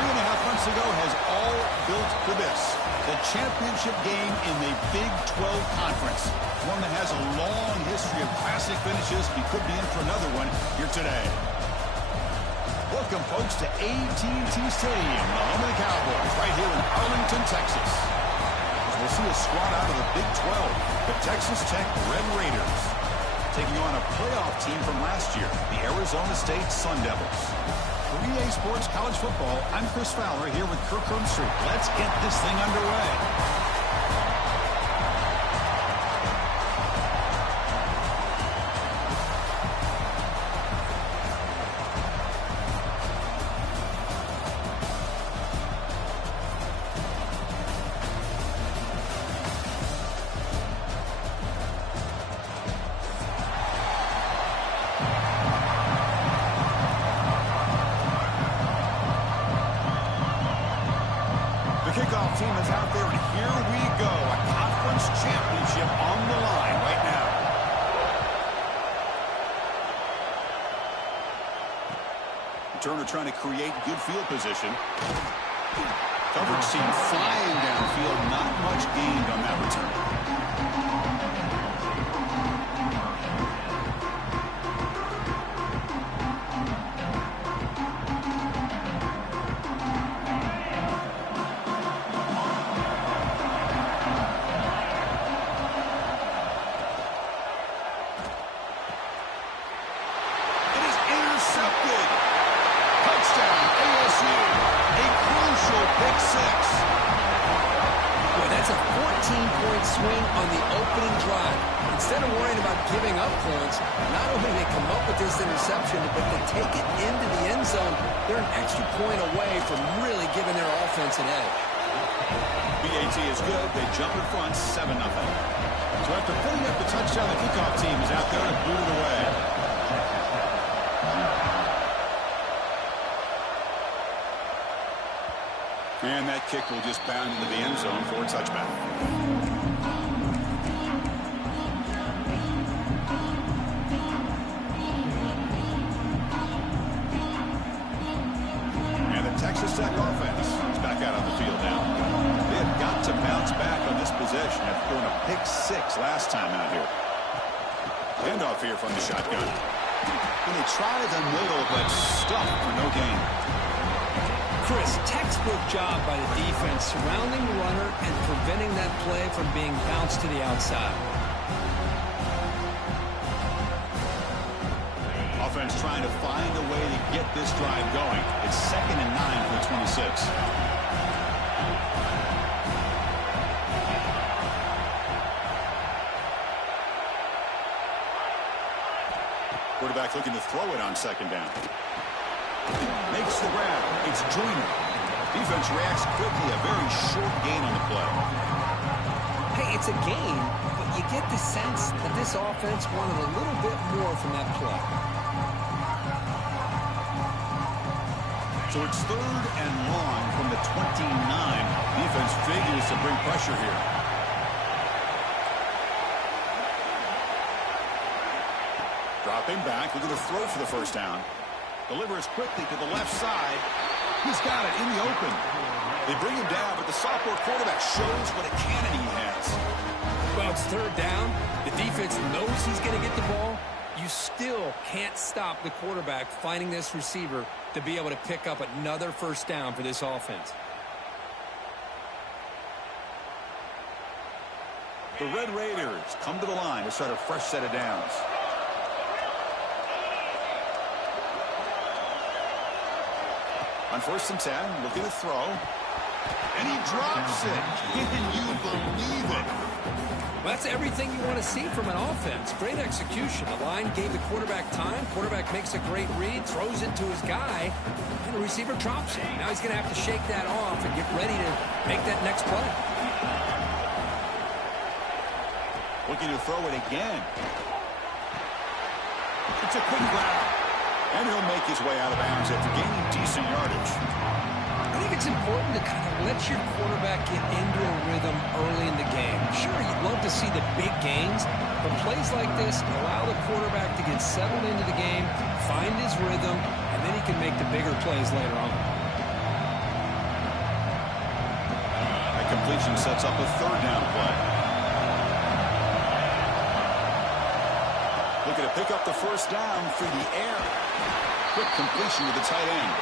3.5 months ago has all built for this. The championship game in the Big 12 Conference. One that has a long history of classic finishes. He could be in for another one here today. Welcome, folks, to AT&T Stadium, the home of the Cowboys, right here in Arlington, Texas. As we'll see a squad out of the Big 12, the Texas Tech Red Raiders, taking on a playoff team from last year, the Arizona State Sun Devils. For EA Sports College Football, I'm Chris Fowler here with Kirk Herbstreit. Let's get this thing underway. Kickoff team is out there, and here we go. A conference championship on the line right now. Turner trying to create good field position. Coverage team flying downfield. Not much gained on that return. Swing on the opening drive. Instead of worrying about giving up points, not only do they come up with this interception, but they take it into the end zone. They're an extra point away from really giving their offense an edge. BAT is good. They jump in front 7-0. So after putting up the touchdown, the kickoff team is out there to boot it away. And that kick will just bound into the end zone for a touchback. And the Texas Tech offense is back out on the field now. They have got to bounce back on this possession after throwing a pick 6 last time out here. Handoff here from the shotgun. And they try the middle, but stuffed for no gain. Chris, textbook job by the defense surrounding the runner and preventing that play from being bounced to the outside. Offense trying to find a way to get this drive going. It's 2nd and 9 for the 26. Quarterback looking to throw it on 2nd down. Makes the grab. It's Joyner. Defense reacts quickly. A very short gain on the play. Hey, it's a gain, but you get the sense that this offense wanted a little bit more from that play. So it's 3rd and long from the 29. Defense figures to bring pressure here. Dropping back. Looking to throw for the 1st down. Delivers quickly to the left side. He's got it in the open. They bring him down, but the sophomore quarterback shows what a cannon he has. Well, it's 3rd down. The defense knows he's going to get the ball. You still can't stop the quarterback finding this receiver to be able to pick up another 1st down for this offense. The Red Raiders come to the line to start a fresh set of downs. On 1st and 10, looking to throw. And he drops it. Can you believe it? Well, that's everything you want to see from an offense. Great execution. The line gave the quarterback time. Quarterback makes a great read, throws it to his guy, and the receiver drops it. Now he's going to have to shake that off and get ready to make that next play. Looking to throw it again. It's a quick grab. And he'll make his way out of bounds after gaining decent yardage. I think it's important to kind of let your quarterback get into a rhythm early in the game. Sure, you'd love to see the big gains, but plays like this allow the quarterback to get settled into the game, find his rhythm, and then he can make the bigger plays later on. completion sets up a third down play. Looking to pick up the first down through the air. Quick completion to the tight end.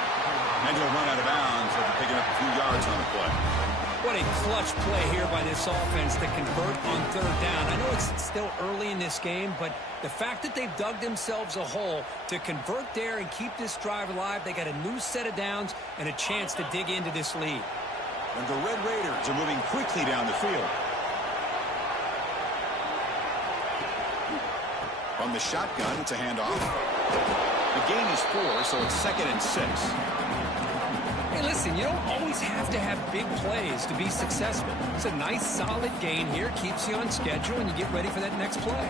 And he'll run out of bounds after picking up a few yards on the play. What a clutch play here by this offense to convert on third down. I know it's still early in this game, but the fact that they've dug themselves a hole to convert there and keep this drive alive, they got a new set of downs and a chance to dig into this lead. And the Red Raiders are moving quickly down the field. From the shotgun, it's a handoff. The gain is 4, so it's 2nd and 6. Hey, listen, you don't always have to have big plays to be successful. It's a nice, solid gain here. Keeps you on schedule, and you get ready for that next play.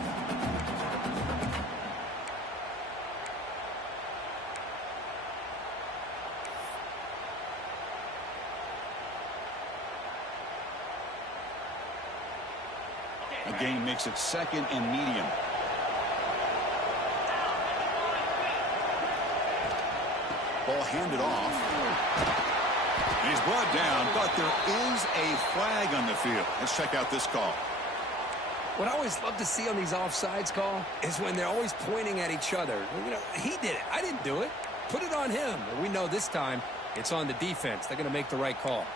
The gain makes it 2nd and medium. Ball handed off. And he's brought down, but there is a flag on the field. Let's check out this call. What I always love to see on these offsides call is when they're always pointing at each other. You know, he did it. I didn't do it. Put it on him. But we know this time it's on the defense. They're going to make the right call.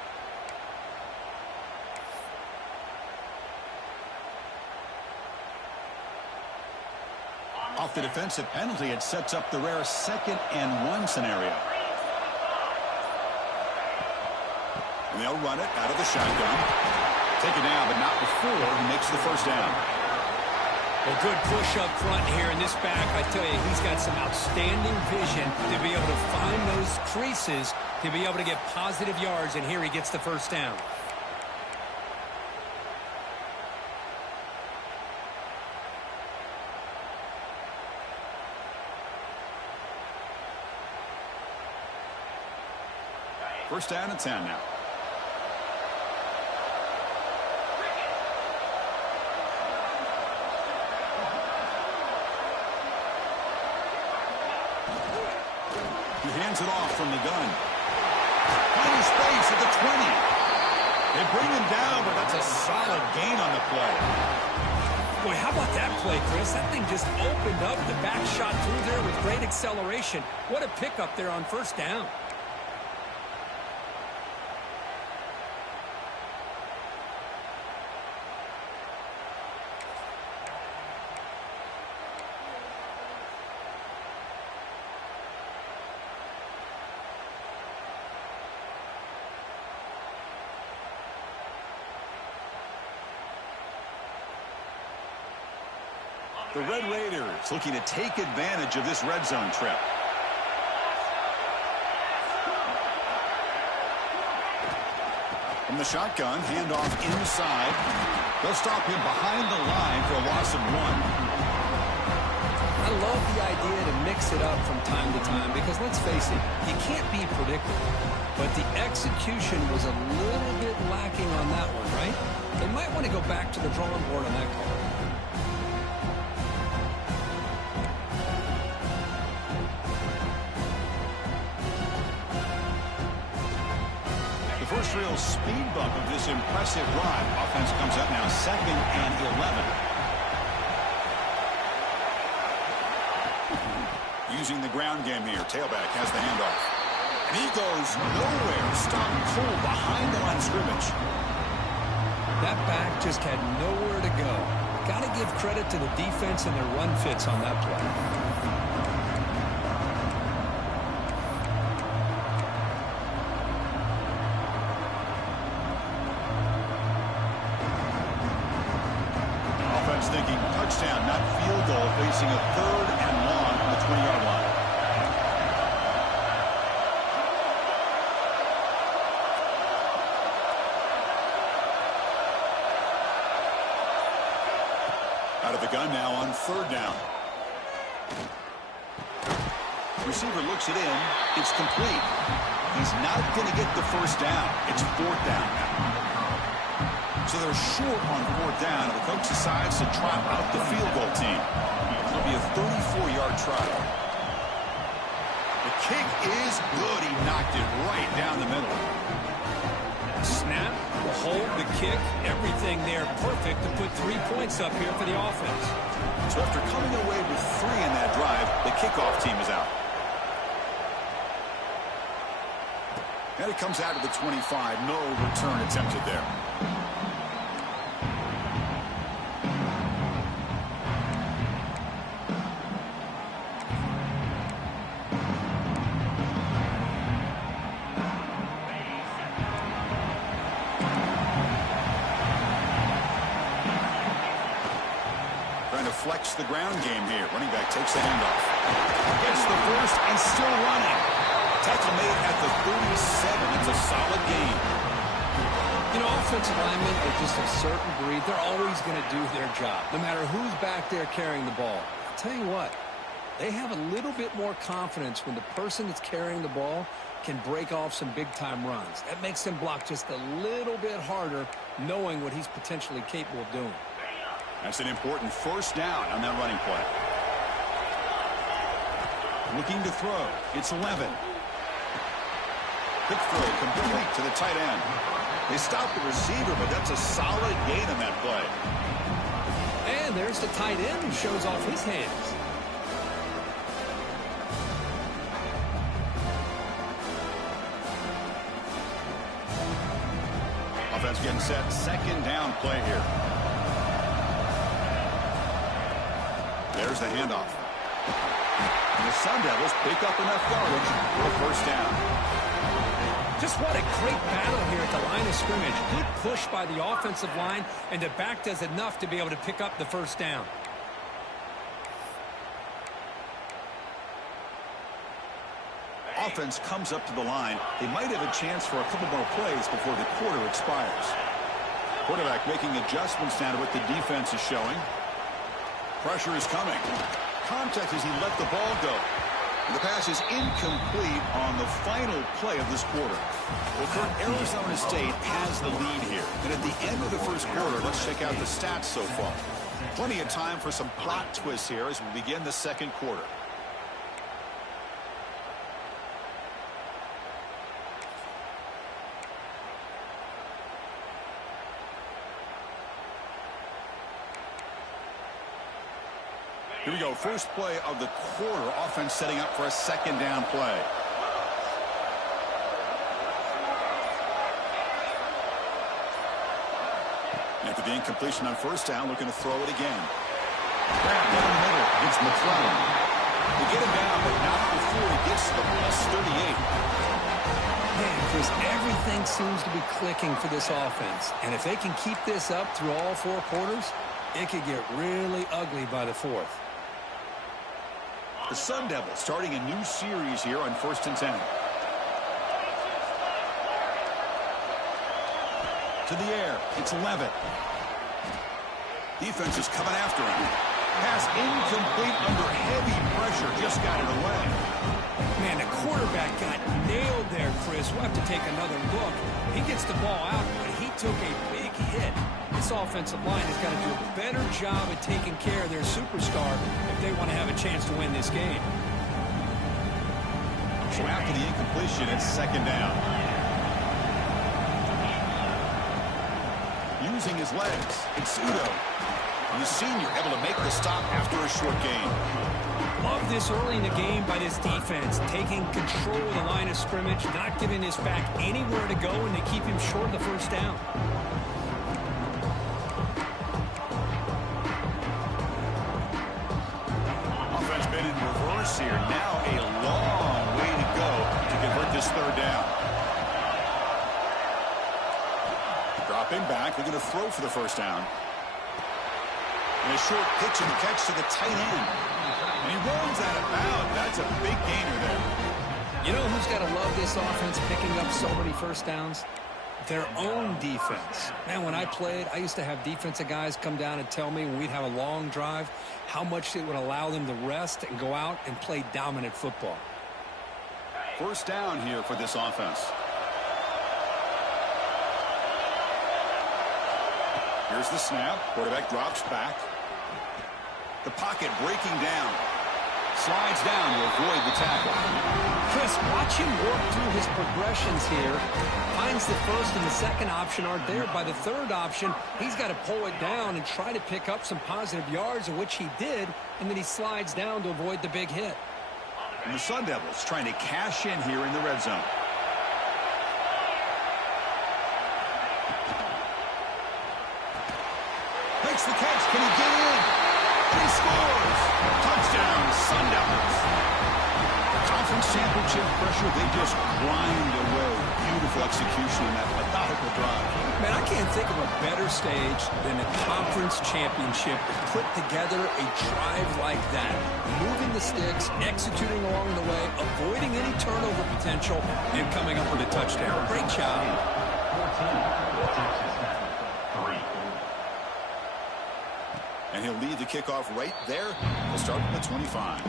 Off the defensive penalty, it sets up the rare 2nd and 1 scenario. And they'll run it out of the shotgun. Take it down, but not before he makes the first down. Well, good push up front here in this back. I tell you, he's got some outstanding vision to be able to find those creases, to be able to get positive yards, and here he gets the first down. First down and 10 now. He hands it off from the gun. Finding space at the 20. They bring him down, but that's a solid gain on the play. Boy, how about that play, Chris? That thing just opened up. The back shot through there with great acceleration. What a pickup there on first down. The Red Raiders looking to take advantage of this red zone trip. From the shotgun, handoff inside. They'll stop him behind the line for a loss of 1. I love the idea to mix it up from time to time because, let's face it, you can't be predictable. But the execution was a little bit lacking on that one, right? They might want to go back to the drawing board on that call. First real speed bump of this impressive run. Offense comes up now 2nd and 11. Using the ground game here. Tailback has the handoff. And he goes nowhere. Stop cold behind the line of scrimmage. That back just had nowhere to go. Got to give credit to the defense and their run fits on that play. Thinking touchdown, not field goal, facing a 3rd and long from the 20-yard line. Out of the gun now on 3rd down. Receiver looks it in. It's complete. He's not going to get the first down. It's 4th down now. So they're short on 4th down, and the coach decides to trot out the field goal team. It'll be a 34-yard try. The kick is good. He knocked it right down the middle. Snap, the hold, the kick, everything there perfect to put 3 points up here for the offense. So after coming away with 3 in that drive, the kickoff team is out. And it comes out of the 25. No return attempted there. Flex the ground game here. Running back takes the handoff. Gets the first and still running. Tackle made at the 37. It's a solid gain. You know, offensive linemen are just a certain breed. They're always going to do their job, no matter who's back there carrying the ball. I'll tell you what, they have a little bit more confidence when the person that's carrying the ball can break off some big-time runs. That makes them block just a little bit harder, knowing what he's potentially capable of doing. That's an important first down on that running play. Looking to throw. It's 11. Quick throw complete to the tight end. They stopped the receiver, but that's a solid gain on that play. And there's the tight end who shows off his hands. Offense getting set. Second down play here. There's the handoff. And the Sun Devils pick up enough yardage for a first down. Just what a great battle here at the line of scrimmage. Good push by the offensive line, and the back does enough to be able to pick up the first down. Offense comes up to the line. They might have a chance for a couple more plays before the quarter expires. Quarterback making adjustments now to what the defense is showing. Pressure is coming. Contact as he let the ball go. And the pass is incomplete on the final play of this quarter. Well, Kurt, Arizona State has the lead here. And at the end of the first quarter, let's check out the stats so far. Plenty of time for some plot twists here as we begin the second quarter. Here we go. First play of the quarter. Offense setting up for a second down play. After the incompletion on first down, looking to throw it again. Grab down the middle. It's McClellan. They get him down, but not before he gets to the plus 38. Man, Chris, everything seems to be clicking for this offense. And if they can keep this up through all 4 quarters, it could get really ugly by the 4th. The Sun Devils starting a new series here on 1st and 10. To the air. It's 11. Defense is coming after him. Pass incomplete under heavy pressure. Just got it away. Man, the quarterback got nailed there, Chris. We'll have to take another look. He gets the ball out, but he took a big hit. This offensive line has got to do a better job at taking care of their superstar if they want to have a chance to win this game. So after the incompletion, it's second down. Using his legs, it's Udo. The senior able to make the stop after a short gain. Love this early in the game by this defense, taking control of the line of scrimmage, not giving this back anywhere to go, and they keep him short of the first down. Offense been in reverse here. Now a long way to go to convert this third down. Dropping back, they're going to throw for the first down. And a short pitch and catch to the tight end. And he runs out of bounds. That's a big gainer there. You know who's got to love this offense picking up so many first downs? Their own defense. Man, when I played, I used to have defensive guys come down and tell me when we'd have a long drive how much it would allow them to rest and go out and play dominant football. First down here for this offense. Here's the snap. Quarterback drops back. The pocket breaking down. Slides down to avoid the tackle. Chris, watch him work through his progressions here. Finds the first and the second option aren't there. By the third option, he's got to pull it down and try to pick up some positive yards, of which he did, and then he slides down to avoid the big hit. And the Sun Devils trying to cash in here in the red zone. Makes the catch. Can he get in? And he scores. Touchdown, Sun Devils. Conference championship pressure, they just grind away. Beautiful execution in that methodical drive. Man, I can't think of a better stage than a conference championship to put together a drive like that. Moving the sticks, executing along the way, avoiding any turnover potential, and coming up with a touchdown. Great job. And he'll lead the kickoff right there. He'll start from the 25.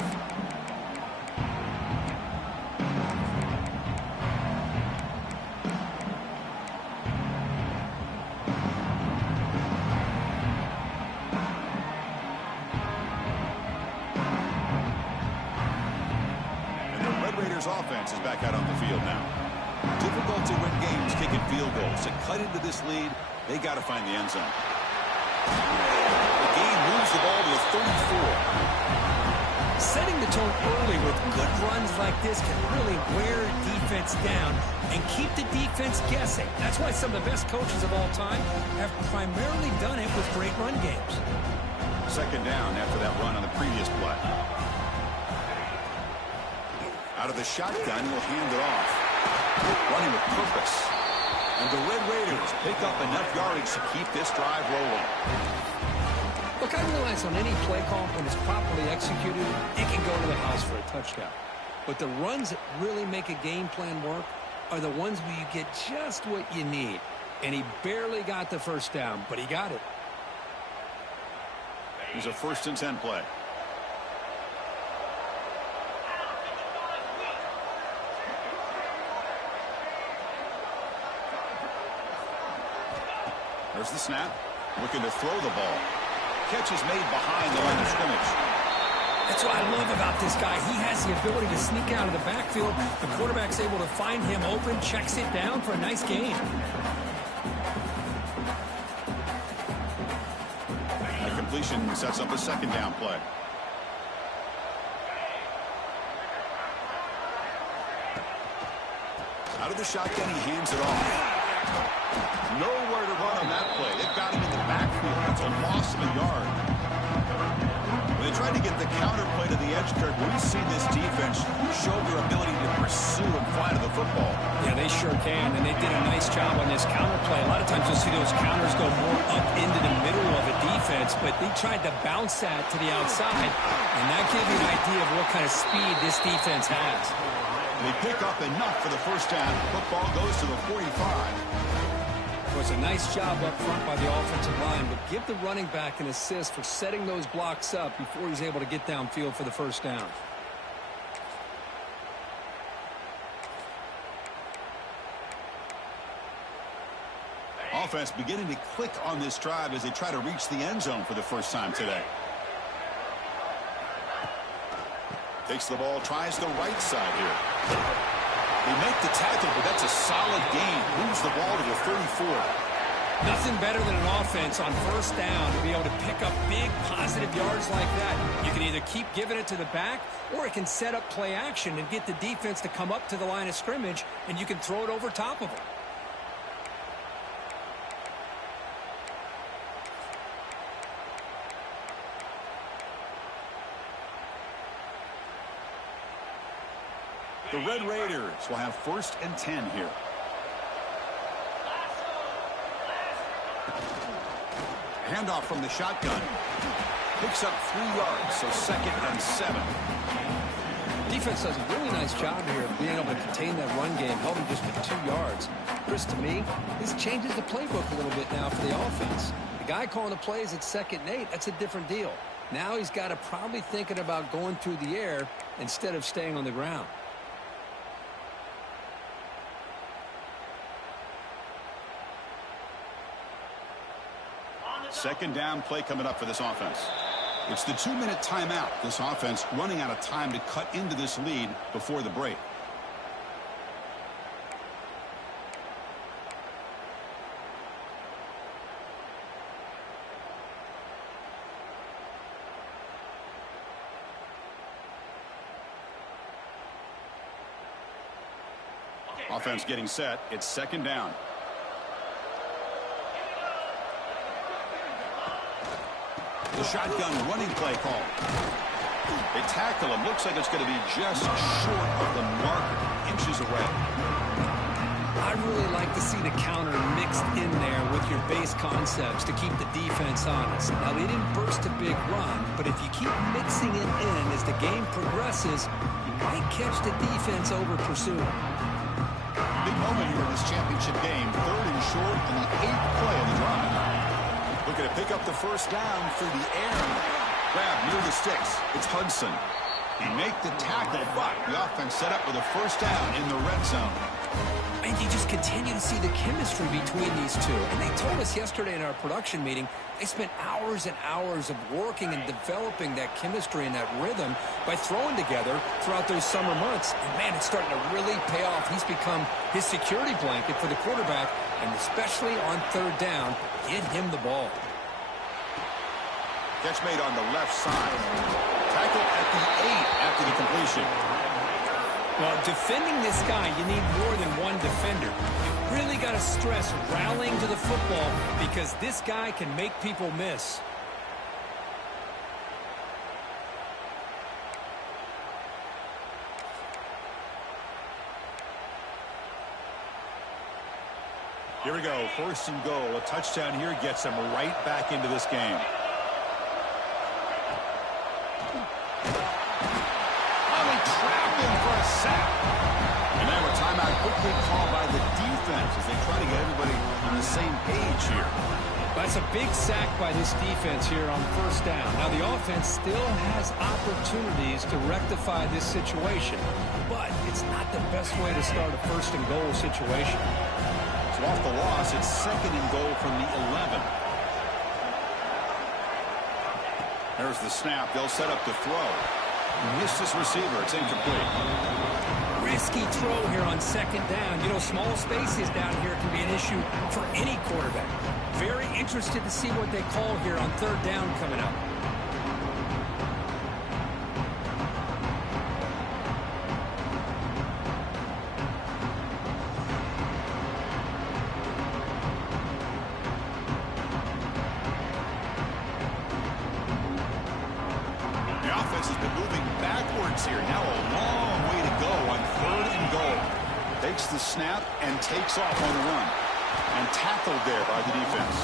And the Red Raiders offense is back out on the field now. Difficult to win games kicking field goals. To cut into this lead, they got to find the end zone. Moves the ball to the 34. Setting the tone early with good runs like this can really wear defense down and keep the defense guessing. That's why some of the best coaches of all time have primarily done it with great run games. Second down after that run on the previous play. Out of the shotgun, he'll hand it off. Running with purpose. And the Red Raiders pick up enough yardage to keep this drive rolling. Look, I realize on any play call, when it's properly executed, it can go to the house for a touchdown. But the runs that really make a game plan work are the ones where you get just what you need. And he barely got the first down, but he got it. Here's a 1st and 10 play. There's the snap. Looking to throw the ball. Catch is made behind the line of scrimmage. That's what I love about this guy. He has the ability to sneak out of the backfield. The quarterback's able to find him open, checks it down for a nice gain. That completion sets up a 2nd down play. Out of the shotgun, he hands it off. Nowhere to run on that play. They've got him in the backfield. It's a loss of a yard. When they tried to get the counter play to the edge, Kirk, we see this defense show their ability to pursue and fly to the football. Yeah, they sure can, and they did a nice job on this counter play. A lot of times you'll see those counters go more up into the middle of a defense, but they tried to bounce that to the outside, and that gives you an idea of what kind of speed this defense has. They pick up enough for the first down. Football goes to the 45. It was a nice job up front by the offensive line, but give the running back an assist for setting those blocks up before he's able to get downfield for the first down. Offense beginning to click on this drive as they try to reach the end zone for the first time today. Takes the ball, tries the right side here. They make the tackle, but that's a solid gain. Moves the ball to the 34. Nothing better than an offense on first down to be able to pick up big positive yards like that. You can either keep giving it to the back, or it can set up play action and get the defense to come up to the line of scrimmage, and you can throw it over top of them. The Red Raiders will have 1st and 10 here. Handoff from the shotgun. Picks up 3 yards, so 2nd and 7. Defense does a really nice job here of being able to contain that run game, held him just with 2 yards. Chris, to me, this changes the playbook a little bit now for the offense. The guy calling the plays at 2nd and 8, that's a different deal. Now he's got to probably thinking about going through the air instead of staying on the ground. Second down play coming up for this offense. It's the 2-minute timeout. This offense running out of time to cut into this lead before the break. Offense getting set. It's second down. The shotgun running play call. They tackle him. Looks like it's going to be just short of the mark, inches away. I really like to see the counter mixed in there with your base concepts to keep the defense honest. Now, they didn't burst a big run, but if you keep mixing it in as the game progresses, you might catch the defense over pursuing. Big moment here in this championship game. 3rd and short on the 8th play of the drive. Looking to pick up the first down through the air. Grab near the sticks. It's Hudson. He make the tackle, but the offense set up with a first down in the red zone. And you just continue to see the chemistry between these two. And they told us yesterday in our production meeting, they spent hours and hours of working and developing that chemistry and that rhythm by throwing together throughout those summer months. And, man, it's starting to really pay off. He's become his security blanket for the quarterback, and especially on 3rd down, get him the ball. Catch made on the left side. Tackle at the 8 after the completion. Well, defending this guy, you need more than one defender. You really got to stress rallying to the football because this guy can make people miss. Here we go, 1st and goal. A touchdown here gets them right back into this game. For a sack. And now a timeout quickly called by the defense as they try to get everybody on the same page here. That's a big sack by this defense here on 1st down. Now the offense still has opportunities to rectify this situation, but it's not the best way to start a 1st and goal situation. So off the loss, it's 2nd and goal from the 11. There's the snap. They'll set up the throw. Missed his receiver. It's incomplete. Risky throw here on 2nd down. You know, small spaces down here can be an issue for any quarterback. Very interested to see what they call here on 3rd down coming up. Here. Now a long way to go on 3rd and goal. Takes the snap and takes off on the run. And tackled there by the defense.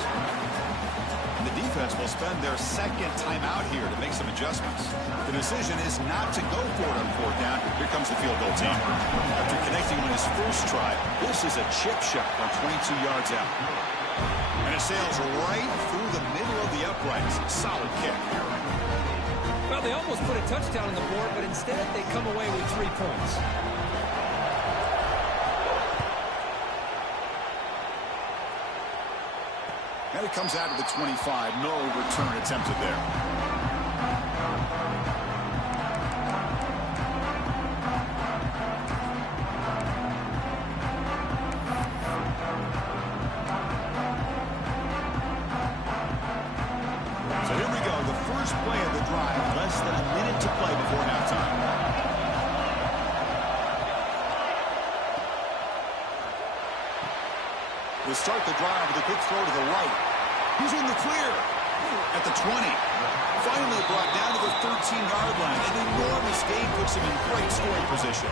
And the defense will spend their 2nd timeout here to make some adjustments. The decision is not to go for it on 4th down. Here comes the field goal team. After connecting on his first try, this is a chip shot from 22 yards out. And it sails right through the middle of the uprights. Solid kick. Well, they almost put a touchdown on the board, but instead they come away with 3 points. And it comes out of the 25. No return attempted there. So here we go. The first play of the drive. Less than a minute to play before halftime. We'll start the drive with a quick throw to the right. He's in the clear at the 20. Finally brought down to the 13-yard line. An enormous gain puts him in great scoring position.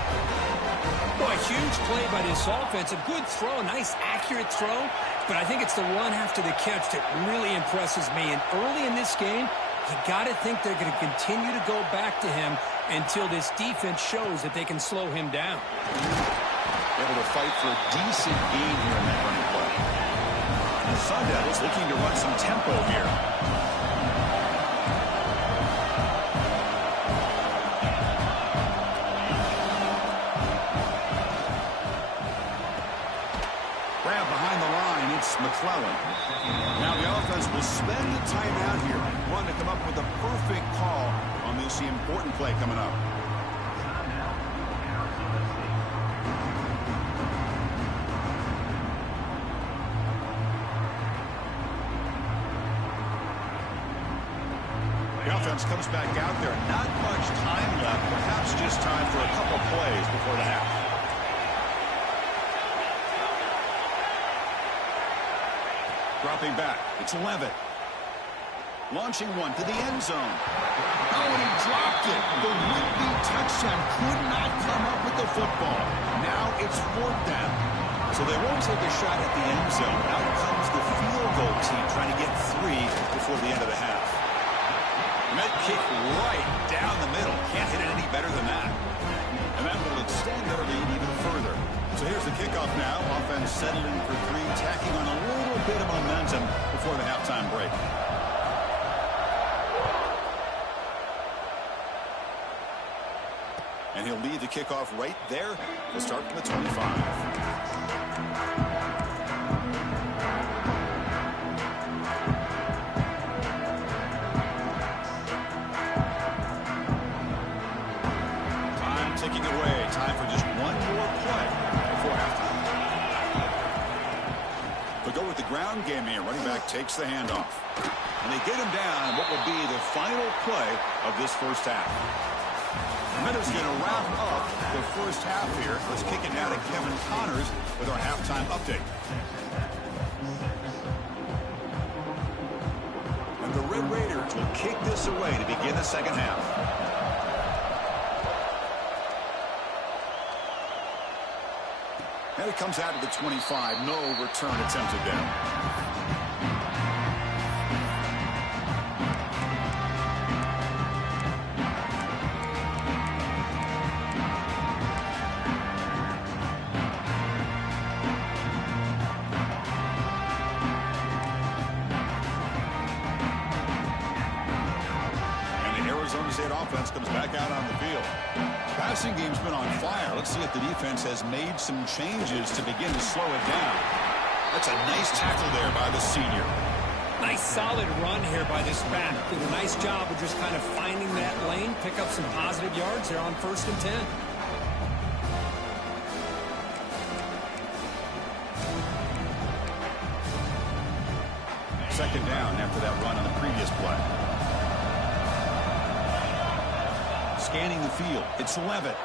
Boy, a huge play by this offense. A good throw, a nice accurate throw. But I think it's the run after the catch that really impresses me. And early in this game, you got to think they're going to continue to go back to him until this defense shows that they can slow him down. Able to fight for a decent gain here in that running play. The Sun Devils looking to run some tempo here. Grab behind the line, It's McClellan. Now the offense will spend the timeout here, wanting to come up with a perfect call on this important play coming up. The offense comes back out there. Not much time left. Perhaps just time for a couple plays before the half. Dropping back. It's Levitt. Launching one to the end zone. Oh, and he dropped it. The would-be touchdown could not come up with the football. Now it's 4th down. So they won't take a shot at the end zone. Out comes the field goal team trying to get 3 before the end of the half. Met kick right down the middle. Can't hit it any better than that. And that will extend their lead even further. So here's the kickoff now. Offense settling for 3, tacking on a little bit of momentum before the halftime break. And he'll lead the kickoff right there. He'll start from the 25. Ticking away. Time for just one more play before halftime. They'll go with the ground game here. Running back takes the handoff. And they get him down what will be the final play of this first half. The Minnows going to wrap up the first half here. Let's kick it now to Kevin Connors with our halftime update. And the Red Raiders will kick this away to begin the second half. And it comes out to the 25. No return attempted there. Arizona State offense comes back out on the field. Passing game's been on fire. Let's see if the defense has made some changes to begin to slow it down. That's a nice tackle there by the senior. Nice solid run here by this back. Did a nice job of just kind of finding that lane, pick up some positive yards there on 1st and 10. Second down after that run on the previous play. Scanning the field. It's Levitt.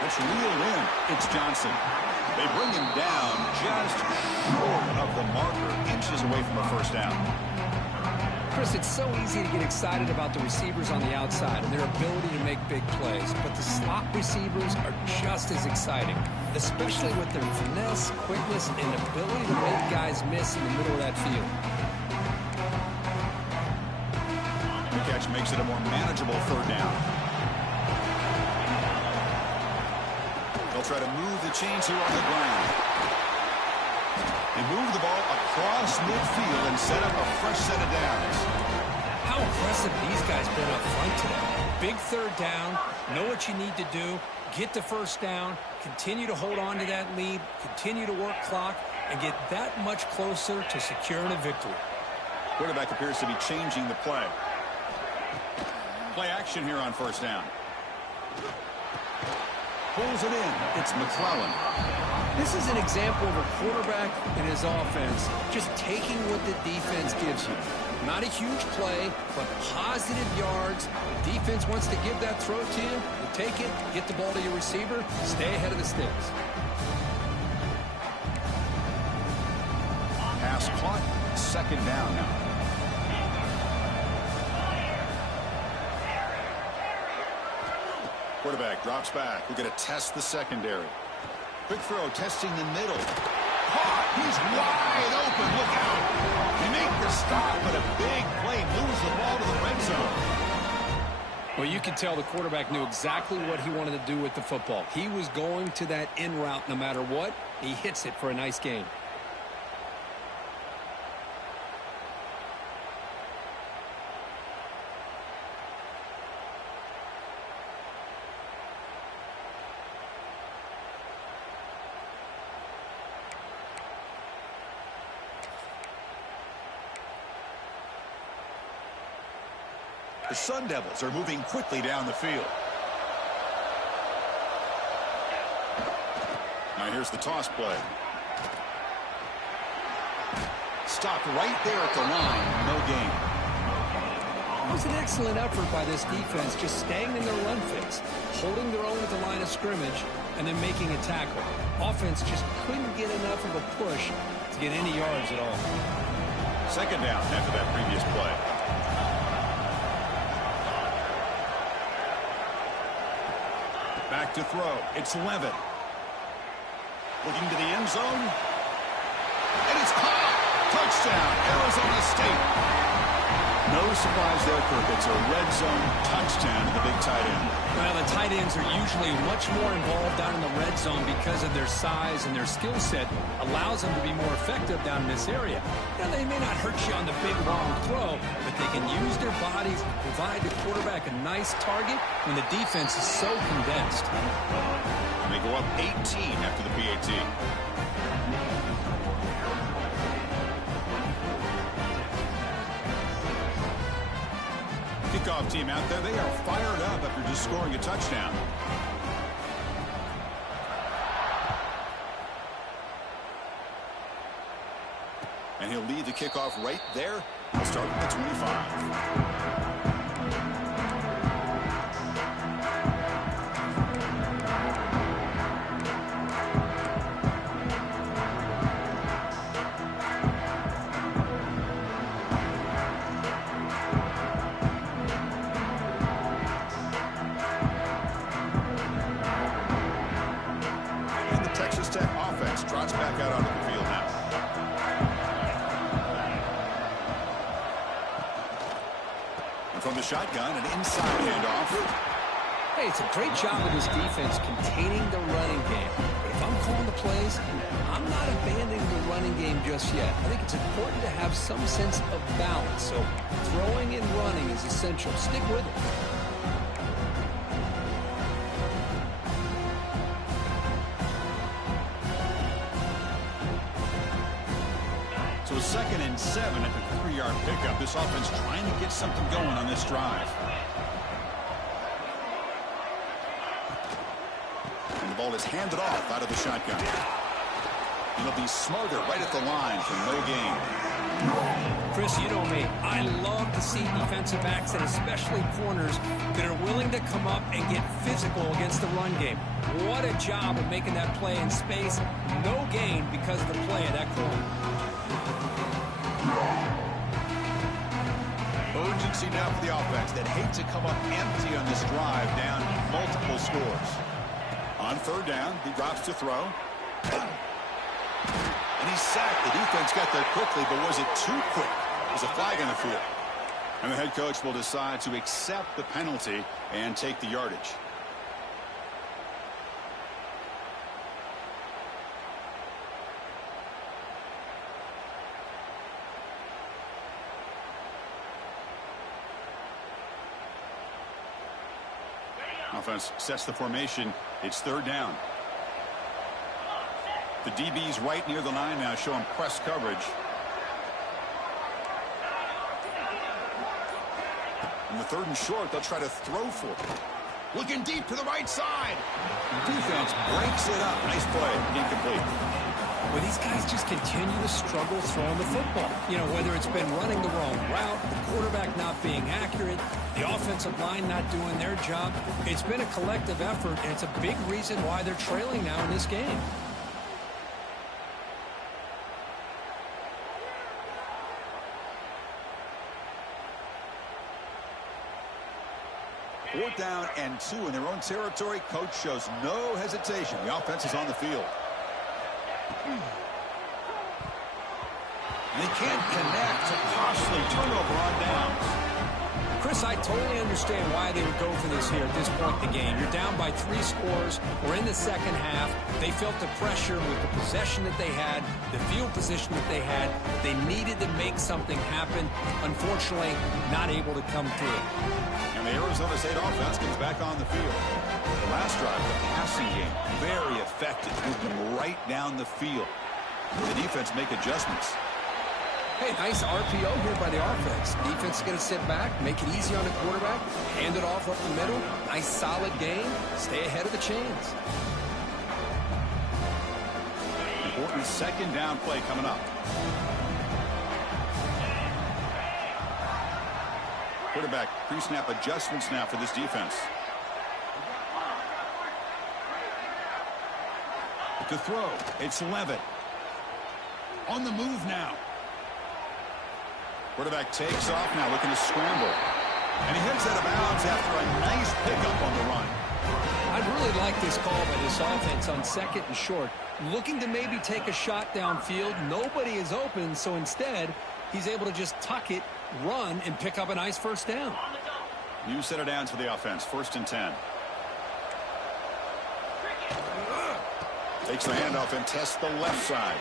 That's reeled in. It's Johnson. They bring him down just short of the marker, inches away from a first down. Chris, it's so easy to get excited about the receivers on the outside and their ability to make big plays, but the slot receivers are just as exciting, especially with their finesse, quickness, and ability to make guys miss in the middle of that field. The catch makes it a more manageable third down. They'll try to move the chains here on the ground. They move the ball across midfield and set up a fresh set of downs. How impressive these guys been up front today. Big third down, know what you need to do, get the first down, continue to hold on to that lead, continue to work clock, and get that much closer to securing a victory. Quarterback appears to be changing the play. Play action here on first down. Pulls it in. It's McClellan. This is an example of a quarterback and his offense just taking what the defense gives you. Not a huge play, but positive yards. The defense wants to give that throw to you. You take it, get the ball to your receiver, stay ahead of the sticks. Pass caught. Second down now. Quarterback drops back. We're going to test the secondary. Quick throw, testing the middle. Caught. He's wide open. Look out. They make the stop, but a big play moves the ball to the red zone. Well, you can tell the quarterback knew exactly what he wanted to do with the football. He was going to that in route no matter what. He hits it for a nice gain. The Sun Devils are moving quickly down the field. Now here's the toss play. Stopped right there at the line. No gain. It was an excellent effort by this defense, just staying in their run fix, holding their own at the line of scrimmage, and then making a tackle. Offense just couldn't get enough of a push to get any yards at all. Second down after that previous play. Back to throw. It's Levitt. Looking to the end zone. And it's caught. Touchdown, Arizona State. No surprise there, Kirk. It's a red zone touchdown to the big tight end. Well, the tight ends are usually much more involved down in the red zone because of their size and their skill set allows them to be more effective down in this area. Now, they may not hurt you on the big, long throw, but they can use their bodies to provide the quarterback a nice target when the defense is so condensed. They go up 18 after the PAT. Kickoff team out there. They are fired up after just scoring a touchdown. And he'll lead the kickoff right there. He'll start with the 25. Trots back out onto the field now. And from the shotgun, an inside handoff. Hey, it's a great job of this defense containing the running game. But if I'm calling the plays, I'm not abandoning the running game just yet. I think it's important to have some sense of balance. So throwing and running is essential. Stick with it. So 2nd and 7 at the 3-yard pickup. This offense trying to get something going on this drive. And the ball is handed off out of the shotgun. It'll be smothered right at the line for no gain. Chris, you know me. I love to see defensive backs and especially corners that are willing to come up and get physical against the run game. What a job of making that play in space. No gain because of the play of that corner. Urgency now for the offense that hates to come up empty on this drive, down multiple scores. On 3rd down, he drops to throw. And he's sacked. The defense got there quickly, but was it too quick? There's a flag on the field. And the head coach will decide to accept the penalty and take the yardage. Offense sets the formation. It's 3rd down. The DB's right near the line now, showing press coverage. And the 3rd and short, they'll try to throw for it. Looking deep to the right side. The defense breaks it up. Nice play. Incomplete. Well, these guys just continue to struggle throwing the football. You know, whether it's been running the wrong route, the quarterback not being accurate, the offensive line not doing their job. It's been a collective effort, and it's a big reason why they're trailing now in this game. Fourth down and 2 in their own territory. Coach shows no hesitation. The offense is on the field. They can't connect. A costly turnover on downs. Chris, I totally understand why they would go for this here at this point in the game. You're down by 3 scores. We're in the second half. They felt the pressure with the possession that they had, the field position that they had. They needed to make something happen. Unfortunately, not able to come through. And the Arizona State offense comes back on the field. The last drive, the passing game, very effective. Moved them right down the field. The defense make adjustments. Hey, nice RPO here by the offense. Defense is going to sit back, make it easy on the quarterback, hand it off up the middle. Nice, solid game. Stay ahead of the chains. Important second down play coming up. Quarterback pre-snap adjustments now for this defense. To throw, it's Levitt. On the move now. Quarterback takes off now, looking to scramble. And he heads out of bounds after a nice pickup on the run. I really like this call by this offense on second and short. Looking to maybe take a shot downfield. Nobody is open, so instead, he's able to just tuck it, run, and pick up a nice first down. New set of downs for the offense. 1st and 10. Takes the handoff and tests the left side.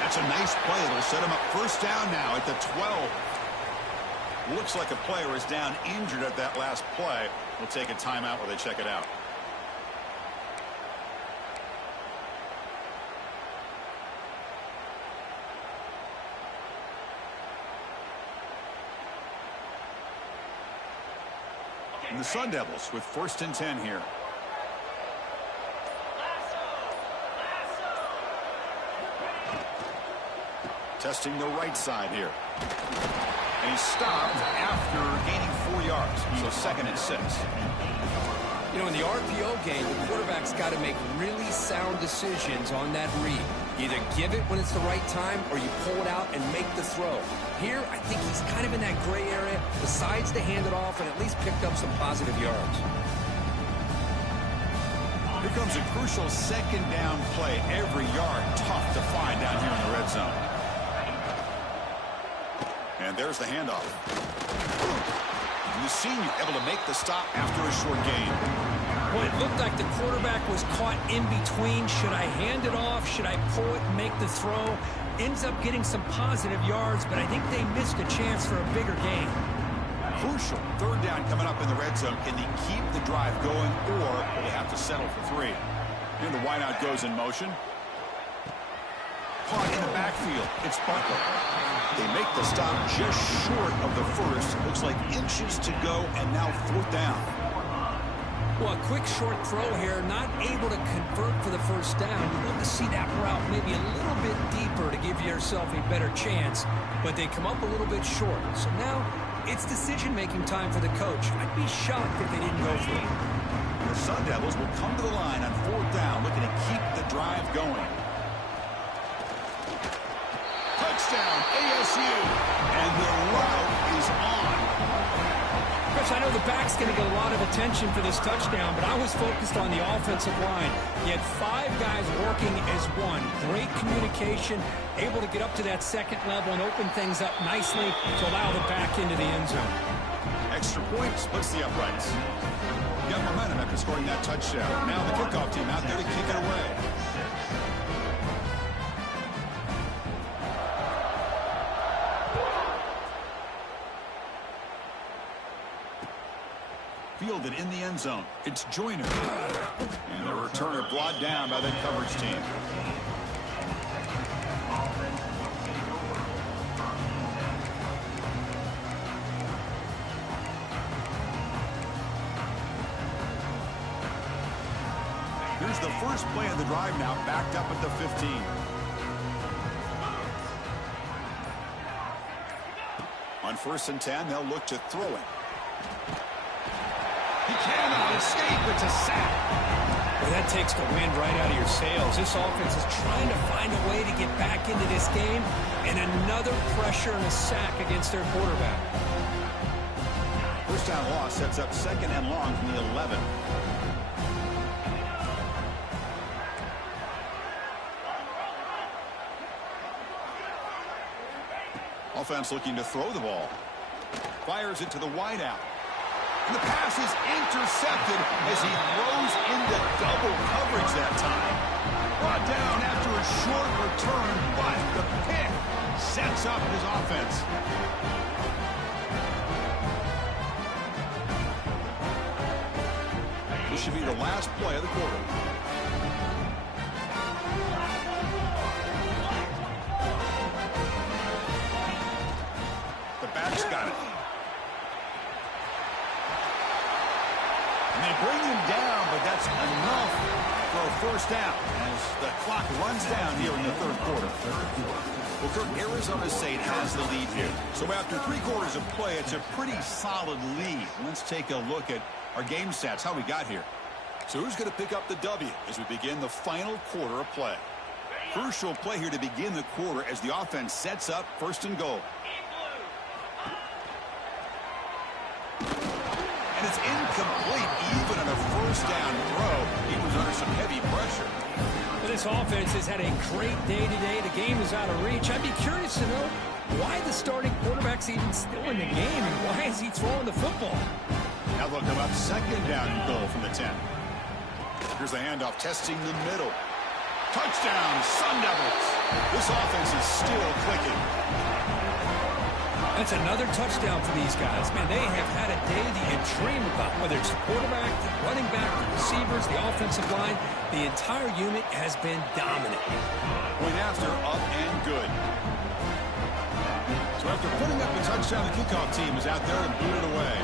That's a nice play. It'll set him up 1st down now at the 12. Looks like a player is down injured at that last play. We'll take a timeout while they check it out. And the Sun Devils with 1st and 10 here. Testing the right side here. And he stopped after gaining 4 yards. So 2nd and 6. You know, in the RPO game, the quarterback's got to make really sound decisions on that read. Either give it when it's the right time or you pull it out and make the throw. Here, I think he's kind of in that gray area, decides to hand it off and at least picked up some positive yards. Here comes a crucial 2nd down play. Every yard tough to find down here in the red zone. And there's the handoff. And the senior able to make the stop after a short gain. Well, it looked like the quarterback was caught in between. Should I hand it off? Should I pull it and make the throw? Ends up getting some positive yards, but I think they missed a chance for a bigger gain. Crucial 3rd down coming up in the red zone. Can they keep the drive going, or will they have to settle for 3? And the wideout goes in motion. Caught in the backfield. It's Butler. They make the stop just short of the 1st. Looks like inches to go, and now 4th down. Well, a quick short throw here, not able to convert for the 1st down. You'd love to see that route maybe a little bit deeper to give yourself a better chance, but they come up a little bit short. So now it's decision-making time for the coach. I'd be shocked if they didn't go for it. The Sun Devils will come to the line on 4th down, looking to keep the drive going. Touchdown, ASU, and the route is on. Chris, I know the back's going to get a lot of attention for this touchdown, but I was focused on the offensive line. You had 5 guys working as one. Great communication, able to get up to that 2nd level and open things up nicely to allow the back into the end zone. Extra point splits the uprights. Got momentum after scoring that touchdown. Now the kickoff team out there to kick it away. Fielded in the end zone. It's Joyner. And the returner brought down by that coverage team. Here's the first play of the drive now, backed up at the 15. On 1st and 10, they'll look to throw it. He cannot escape. It's a sack. Well, that takes the wind right out of your sails. This offense is trying to find a way to get back into this game, and another pressure and a sack against their quarterback. 1st down loss sets up 2nd and long from the 11. Offense looking to throw the ball. Fires it to the wideout. And the pass is intercepted as he throws into double coverage that time. Brought down after a short return, but the pick sets up his offense. This should be the last play of the quarter. first down as the clock runs down here in the third quarter. Well, Kirk, Arizona State has the lead here. So after 3 quarters of play, it's a pretty solid lead. Let's take a look at our game stats, how we got here. So who's going to pick up the W as we begin the final quarter of play? Crucial play here to begin the quarter as the offense sets up first and goal. And it's incomplete even on a first down throw. He was under some heavy pressure. Well, this offense has had a great day today. The game is out of reach. I'd be curious to know why the starting quarterback's even still in the game and why is he throwing the football? Now they'll come up second down and goal from the 10. Here's the handoff, testing the middle. Touchdown, Sun Devils. This offense is still clicking. That's another touchdown for these guys. Man, they have had a day that you dream about, whether it's the quarterback, the running back, the receivers, the offensive line. The entire unit has been dominant. Point after, up and good. So after putting up the touchdown, the kickoff team is out there and booted away.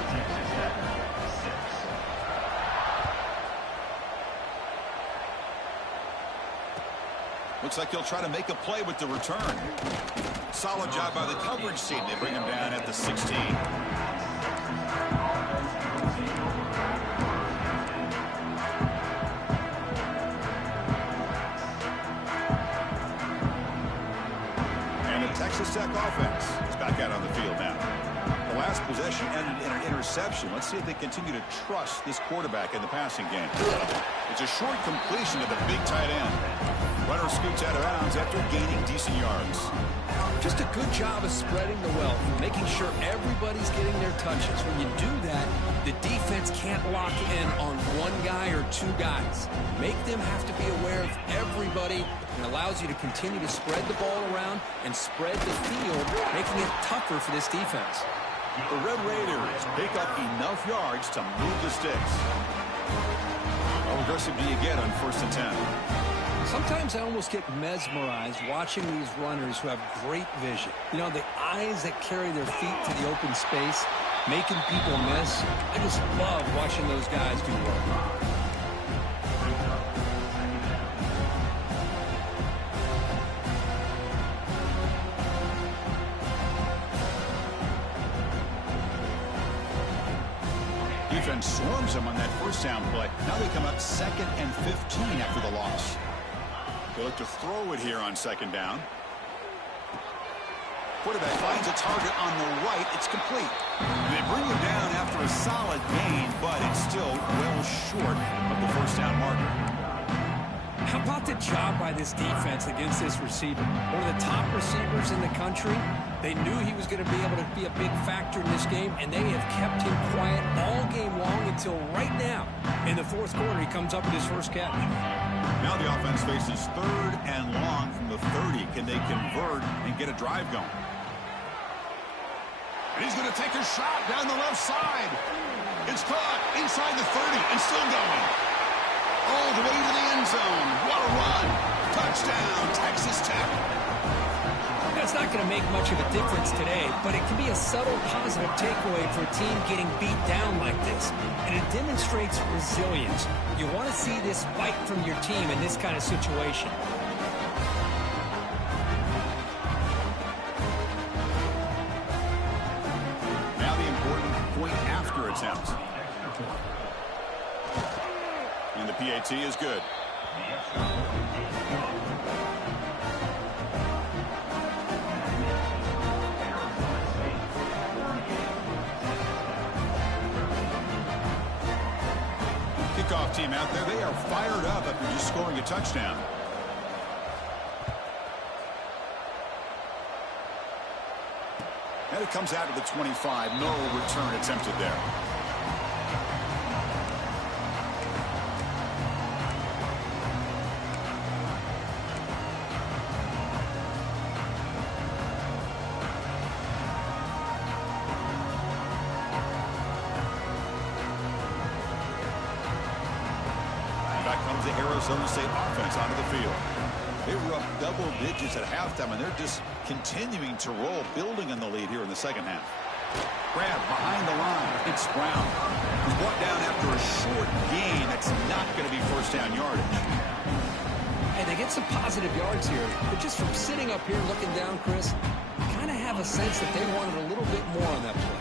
Looks like he'll try to make a play with the return. Solid job by the coverage team. They bring him down at the 16. And the Texas Tech offense is back out on the field now. The last possession ended in an interception. Let's see if they continue to trust this quarterback in the passing game. It's a short completion to the big tight end. Runner scoots out of bounds after gaining decent yards. Just a good job of spreading the wealth, making sure everybody's getting their touches. When you do that, the defense can't lock in on one guy or 2 guys. Make them have to be aware of everybody, and allows you to continue to spread the ball around and spread the field, making it tougher for this defense. The Red Raiders pick up enough yards to move the sticks. How aggressive do you get on first and 10? Sometimes I almost get mesmerized watching these runners who have great vision. You know, the eyes that carry their feet to the open space, making people miss. I just love watching those guys do work. Defense swarms them on that first down play. Now they come up second and 15 after the loss. They look to throw it here on second down. Quarterback finds a target on the right. It's complete. They bring him down after a solid gain, but it's still well short of the first down marker. How about the job by this defense against this receiver? One of the top receivers in the country. They knew he was going to be able to be a big factor in this game, and they have kept him quiet all game long until right now. In the fourth quarter, he comes up with his first catch. Now the offense faces third and long from the 30. Can they convert and get a drive going? And he's going to take a shot down the left side. It's caught inside the 30 and still going. All the way to the end zone. What a run. Touchdown, Texas Tech. That's not going to make much of a difference today, but it can be a subtle positive takeaway for a team getting beat down like this. And it demonstrates resilience. You want to see this fight from your team in this kind of situation. Now the important point after attempt. And the PAT is good. Kickoff team out there. They are fired up after just scoring a touchdown. And it comes out to the 25. No return attempted there. Back comes the Arizona State offense onto the field. They were up double digits at halftime, and they're just continuing to roll, building on the lead here in the second half. Grab behind the line. It's Brown. He's brought down after a short gain. That's not going to be first down yardage. get some positive yards here, but just from sitting up here looking down, Chris, kind of have a sense that they wanted a little bit more on that play.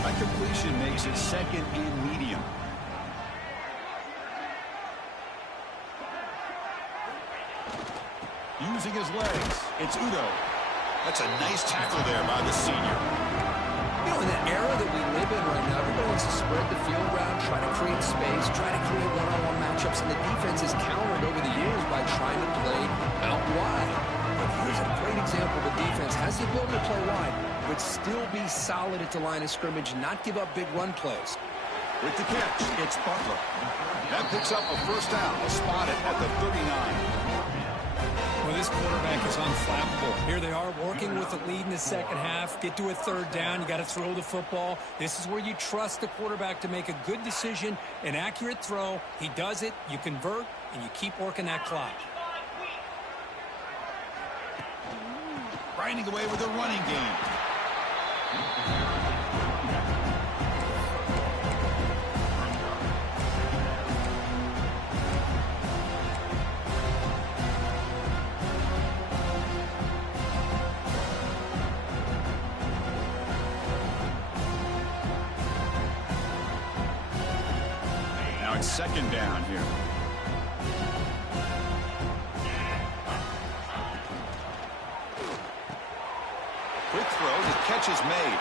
That completion makes it second and medium. Using his legs, it's Udo. That's a nice tackle there by the senior. You know, in the era that we live in right now, everybody wants to spread the field around, try to create space, try to create one-on-one matchups, and the defense is countered over the years by trying to play out wide. But here's a great example of a defense has the ability to play wide, but still be solid at the line of scrimmage and not give up big run plays. With the catch, it's Butler. That picks up a first down. A spotted at the 39. Well, this quarterback is unflappable. Here they are working with the lead in the second half. Get to a third down. You got to throw the football. This is where you trust the quarterback to make a good decision, an accurate throw. He does it, you convert, and you keep working that clock. Grinding away with a running game. Second down here. Quick throw, the catch is made.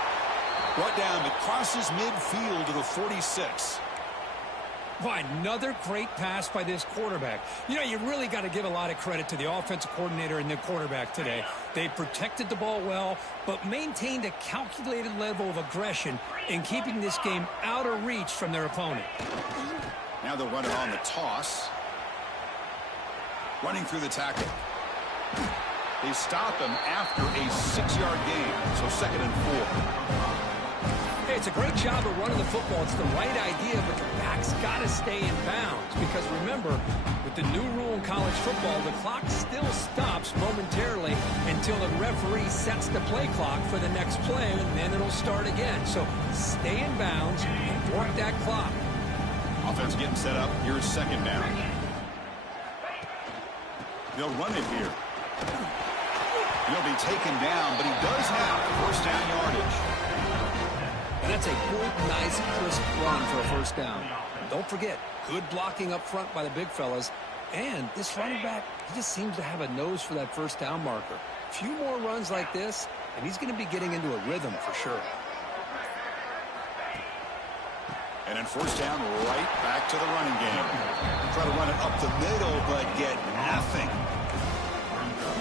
Brought down, it crosses midfield to the 46. Why, another great pass by this quarterback. You know, you really got to give a lot of credit to the offensive coordinator and the quarterback today. They protected the ball well, but maintained a calculated level of aggression in keeping this game out of reach from their opponent. Now they'll run it on the toss. Running through the tackle. They stop him after a 6-yard gain, so 2nd and 4. Hey, it's a great job of running the football. It's the right idea, but the back's got to stay in bounds. Because remember, with the new rule in college football, the clock still stops momentarily until the referee sets the play clock for the next play, and then it'll start again. So stay in bounds and work that clock. Offense getting set up. Here's second down. They'll run it here. He'll be taken down, but he does have first down yardage. And that's a good, nice, crisp run for a first down. Don't forget, good blocking up front by the big fellas. And this running back, he just seems to have a nose for that first down marker. A few more runs like this, and he's going to be getting into a rhythm for sure. And then first down, right back to the running game. Try to run it up the middle, but get nothing.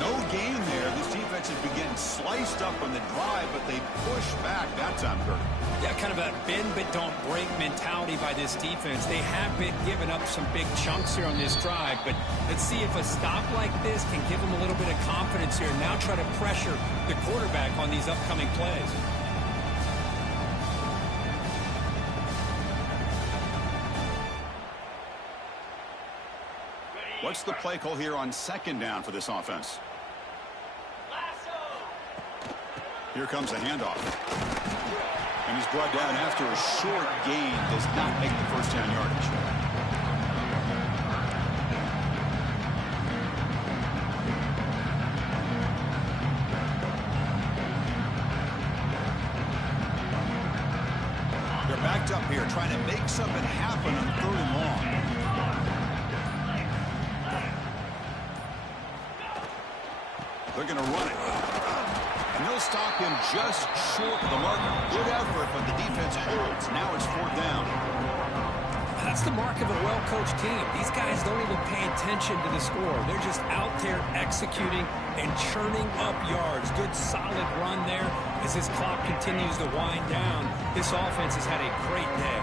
No gain there. This defense has been getting sliced up on the drive, but they push back that time, Kurt. Yeah, kind of a bend but don't break mentality by this defense. They have been giving up some big chunks here on this drive, but let's see if a stop like this can give them a little bit of confidence here. Now try to pressure the quarterback on these upcoming plays. What's the play call here on second down for this offense? Here comes the handoff. And he's brought down after a short gain. Does not make the first down yardage. They're backed up here trying to make something happen on 3rd and long. They're going to run it. And they'll stop him just short of the marker. Good effort, but the defense holds. Now it's 4th down. That's the mark of a well-coached team. These guys don't even pay attention to the score. They're just out there executing and churning up yards. Good, solid run there as this clock continues to wind down. This offense has had a great day.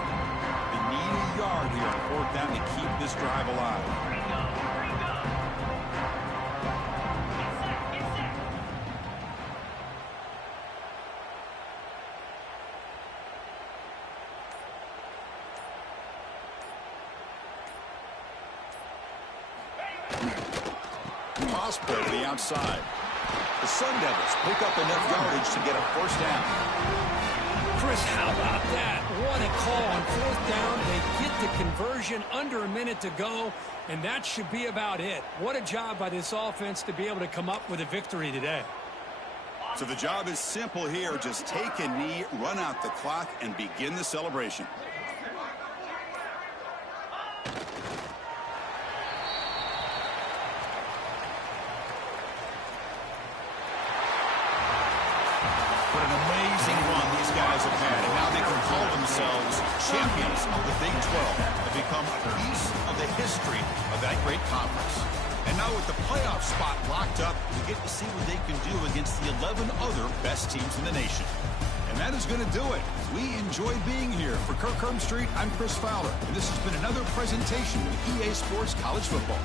They need a yard here on 4th down to keep this drive alive. Play to the outside. The Sun Devils pick up enough yardage to get a first down. Chris, how about that? What a call on 4th down. They get the conversion under a minute to go, and that should be about it. What a job by this offense to be able to come up with a victory today. So the job is simple here. Just take a knee, run out the clock, and begin the celebration. What an amazing run these guys have had, and now they can call themselves champions of the Big 12 and become a piece of the history of that great conference. And now with the playoff spot locked up, we get to see what they can do against the 11 other best teams in the nation. And that is going to do it. We enjoyed being here. For Kirk Street, I'm Chris Fowler, and this has been another presentation of EA Sports College Football.